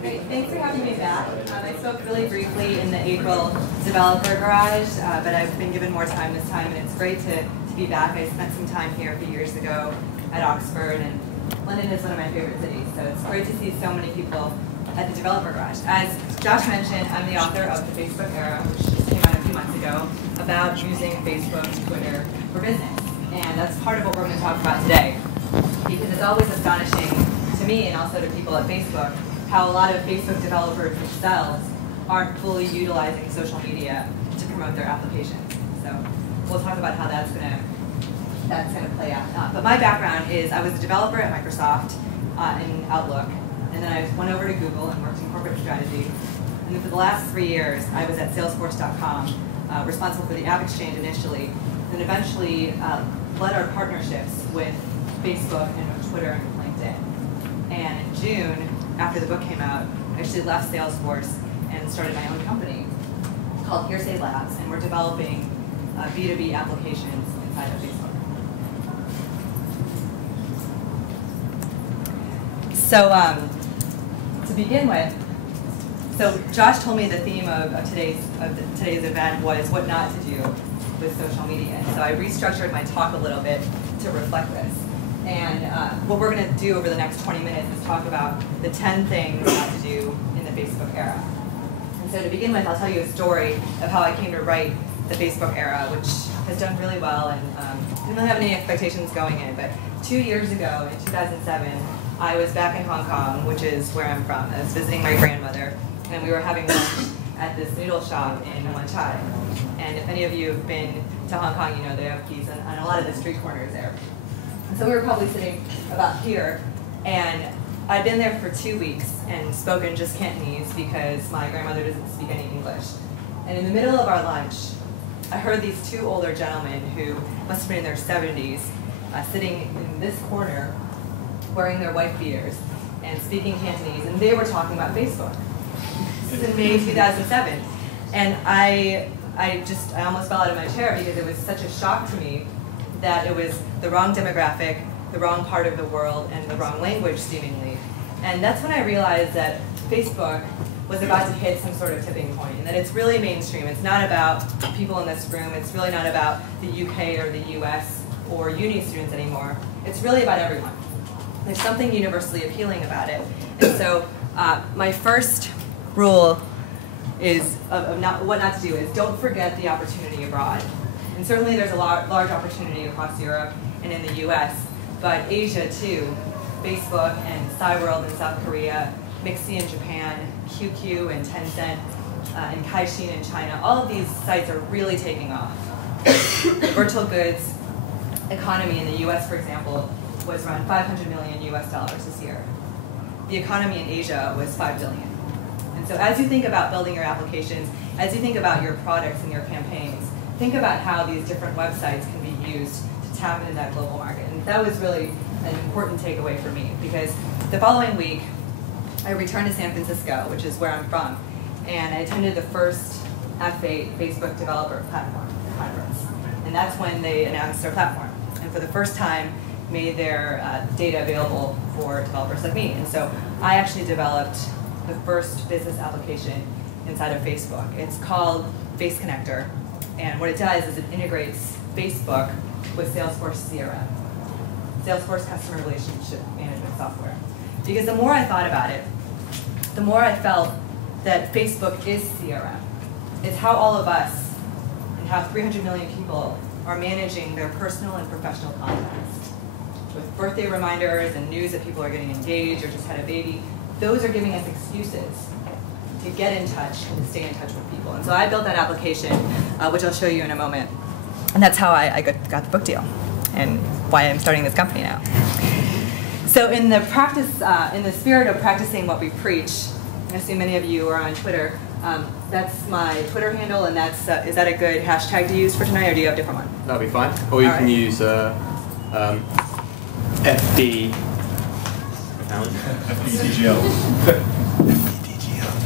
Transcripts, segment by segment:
Great, thanks for having me back. I spoke really briefly in the April Developer Garage, but I've been given more time this time, and it's great to be back. I spent some time here a few years ago at Oxford, and London is one of my favorite cities, so it's great to see so many people at the Developer Garage. As Josh mentioned, I'm the author of The Facebook Era, which just came out a few months ago, about using Facebook, Twitter for business. And that's part of what we're going to talk about today, because it's always astonishing to me and also to people at Facebook how a lot of Facebook developers themselves aren't fully utilizing social media to promote their applications. So we'll talk about how that's going to play out. But my background is I was a developer at Microsoft in Outlook, and then I went over to Google and worked in corporate strategy. And then for the last 3 years, I was at Salesforce.com, responsible for the AppExchange initially, and eventually led our partnerships with Facebook and Twitter and LinkedIn. And in June, after the book came out, I actually left Salesforce and started my own company called Hearsay Labs, and we're developing B2B applications inside of Facebook. So to begin with, so Josh told me the theme of today's event was what not to do with social media. And so I restructured my talk a little bit to reflect this. And what we're going to do over the next 20 minutes is talk about the 10 things not to do in the Facebook era. And so to begin with, I'll tell you a story of how I came to write the Facebook era, which has done really well, and didn't really have any expectations going in. But 2 years ago, in 2007, I was back in Hong Kong, which is where I'm from. I was visiting my grandmother, and we were having lunch at this noodle shop in Wan Chai. And if any of you have been to Hong Kong, you know they have peas on a lot of the street corners there. And so we were probably sitting about here, and I'd been there for 2 weeks and spoken just Cantonese because my grandmother doesn't speak any English. And in the middle of our lunch, I heard these two older gentlemen who must have been in their 70s sitting in this corner wearing their white beaters and speaking Cantonese, and they were talking about Facebook. This is in May 2007. And I almost fell out of my chair because it was such a shock to me that it was the wrong demographic, the wrong part of the world, and the wrong language, seemingly. And that's when I realized that Facebook was about to hit some sort of tipping point, and that it's really mainstream. It's not about people in this room. It's really not about the UK or the US or uni students anymore. It's really about everyone. There's something universally appealing about it. And so my first rule is what not to do is don't forget the opportunity abroad. And certainly there's a large opportunity across Europe and in the US, but Asia too. Facebook and Cyworld in South Korea, Mixi in Japan, QQ and Tencent, and Caixin in China. All of these sites are really taking off. The virtual goods economy in the US, for example, was around $500 million US this year. The economy in Asia was $5 billion. And so as you think about building your applications, as you think about your products and your campaigns, think about how these different websites can be used to tap into that global market. And that was really an important takeaway for me, because the following week, I returned to San Francisco, which is where I'm from, and I attended the first F8 Facebook Developer Platform conference. And that's when they announced their platform. And for the first time, made their data available for developers like me. And so I actually developed the first business application inside of Facebook. It's called Face Connector. And what it does is it integrates Facebook with Salesforce CRM, Salesforce Customer Relationship Management Software. Because the more I thought about it, the more I felt that Facebook is CRM. It's how all of us and how 300 million people are managing their personal and professional contacts. With birthday reminders and news that people are getting engaged or just had a baby, those are giving us excuses to get in touch and to stay in touch with people. And so I built that application, which I'll show you in a moment. And that's how I got the book deal and why I'm starting this company now. So in the spirit of practicing what we preach, I see many of you are on Twitter. That's my Twitter handle, and is that a good hashtag to use for tonight, or do you have a different one? That'll be fine. Or you can use FD. FDGL.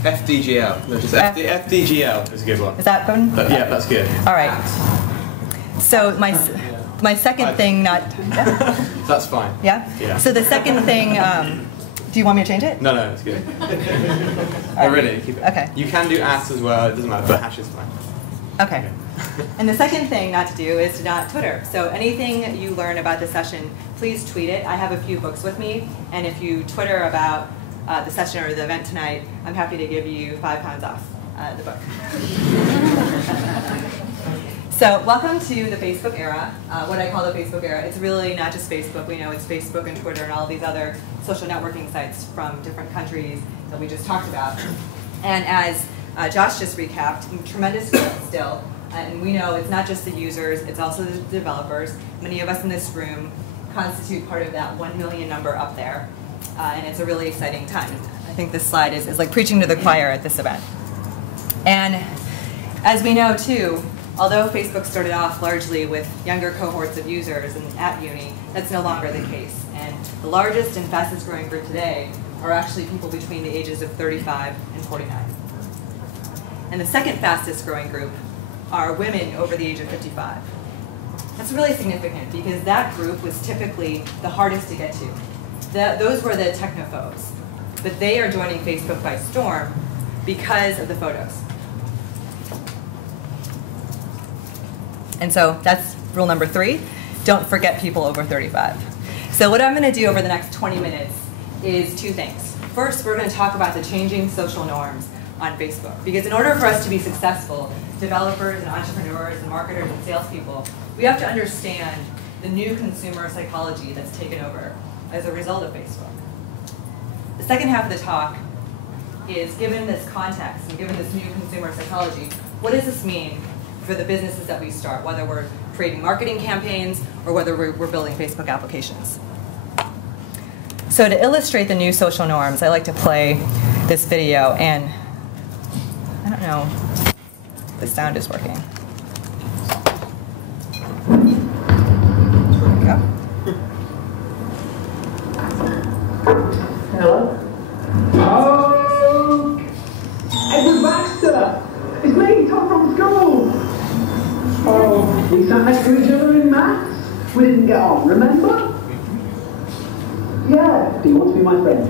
FDGL. No, just FDGL is a good one. Is that good? Yeah, that's good. All right. So my second thing, not. That's fine. Yeah. Yeah. So the second thing Do you want me to change it? No, no, it's good. Right. Really, keep it. Okay. You can do @ as well, it doesn't matter, but hash is fine. Okay. And the second thing not to do is to not Twitter. So anything you learn about the session, please tweet it. I have a few books with me, and if you Twitter about the session or the event tonight, I'm happy to give you £5 off the book. So welcome to the Facebook era, what I call the Facebook era. It's really not just Facebook. We know it's Facebook and Twitter and all these other social networking sites from different countries that we just talked about. And as Josh just recapped, tremendous growth still. And we know it's not just the users, it's also the developers. Many of us in this room constitute part of that 1 million number up there. And it's a really exciting time. I think this slide is like preaching to the choir at this event. And as we know too, although Facebook started off largely with younger cohorts of users and at uni, that's no longer the case. And the largest and fastest growing group today are actually people between the ages of 35 and 49. And the second fastest growing group are women over the age of 55. That's really significant because that group was typically the hardest to get to. Those were the technophobes. But they are joining Facebook by storm because of the photos. And so that's rule number 3. Don't forget people over 35. So what I'm going to do over the next 20 minutes is 2 things. First, we're going to talk about the changing social norms on Facebook. Because in order for us to be successful, developers and entrepreneurs and marketers and salespeople, we have to understand the new consumer psychology that's taken over as a result of Facebook. The second half of the talk is, given this context and given this new consumer psychology, what does this mean for the businesses that we start, whether we're creating marketing campaigns or whether we're building Facebook applications? So to illustrate the new social norms, I like to play this video, and I don't know if the sound is working. There we go. Hello? Oh! Edward Baxter! It's me, Tom from school! Oh, we sat next to each other in maths. We didn't get on, remember? Yeah. Do you want to be my friend?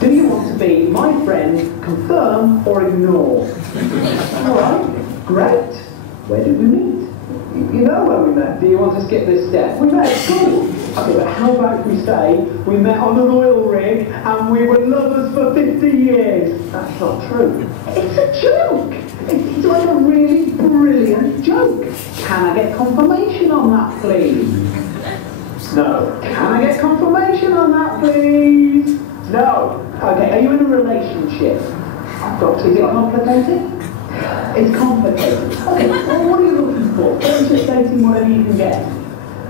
Do you want to be my friend, confirm or ignore? Alright, great. Where did we meet? You know where we met. Do you want to skip this step? We met at school. Okay, but how about if we say we met on an oil rig and we were lovers for 50 years? That's not true. It's a joke. It's like a really brilliant joke. Can I get confirmation on that, please? No. Can I get confirmation on that, please? No. Okay, are you in a relationship? Is it complicated? It's complicated. Okay, well, what are you looking for? Let's just dating whatever you can get.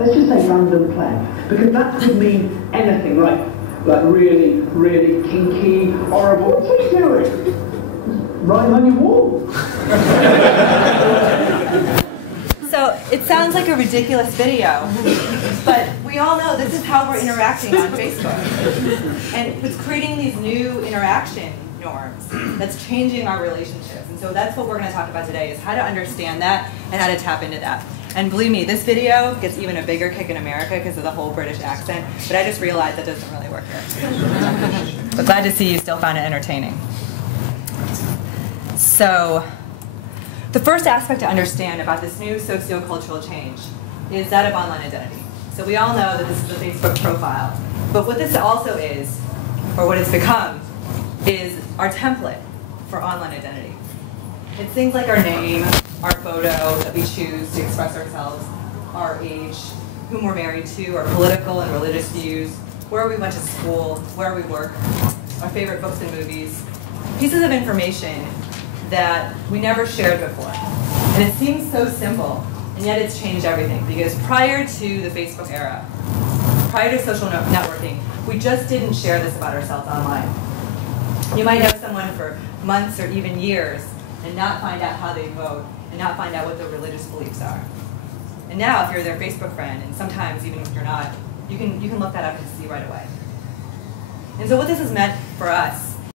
Let's just say random play. Because that could mean anything, right? Like really, really kinky, horrible. What are you doing? Writing on your wall. So it sounds like a ridiculous video, but we all know this is how we're interacting on Facebook. And it's creating these new interaction norms that's changing our relationships. And so that's what we're going to talk about today, is how to understand that and how to tap into that. And believe me, this video gets even a bigger kick in America because of the whole British accent, but I just realized that doesn't really work here. But glad to see you still found it entertaining. So the first aspect to understand about this new sociocultural change is that of online identity. So we all know that this is the Facebook profile, but what this also is, or what it's become, is our template for online identity. It's things like our name, our photo that we choose to express ourselves, our age, whom we're married to, our political and religious views, where we went to school, where we work, our favorite books and movies, pieces of information that we never shared before. And it seems so simple, and yet it's changed everything, because prior to the Facebook era, prior to social networking, we just didn't share this about ourselves online. You might know someone for months or even years and not find out how they vote and not find out what their religious beliefs are. And now, if you're their Facebook friend, and sometimes even if you're not, you can look that up and see right away. And so what this has meant for us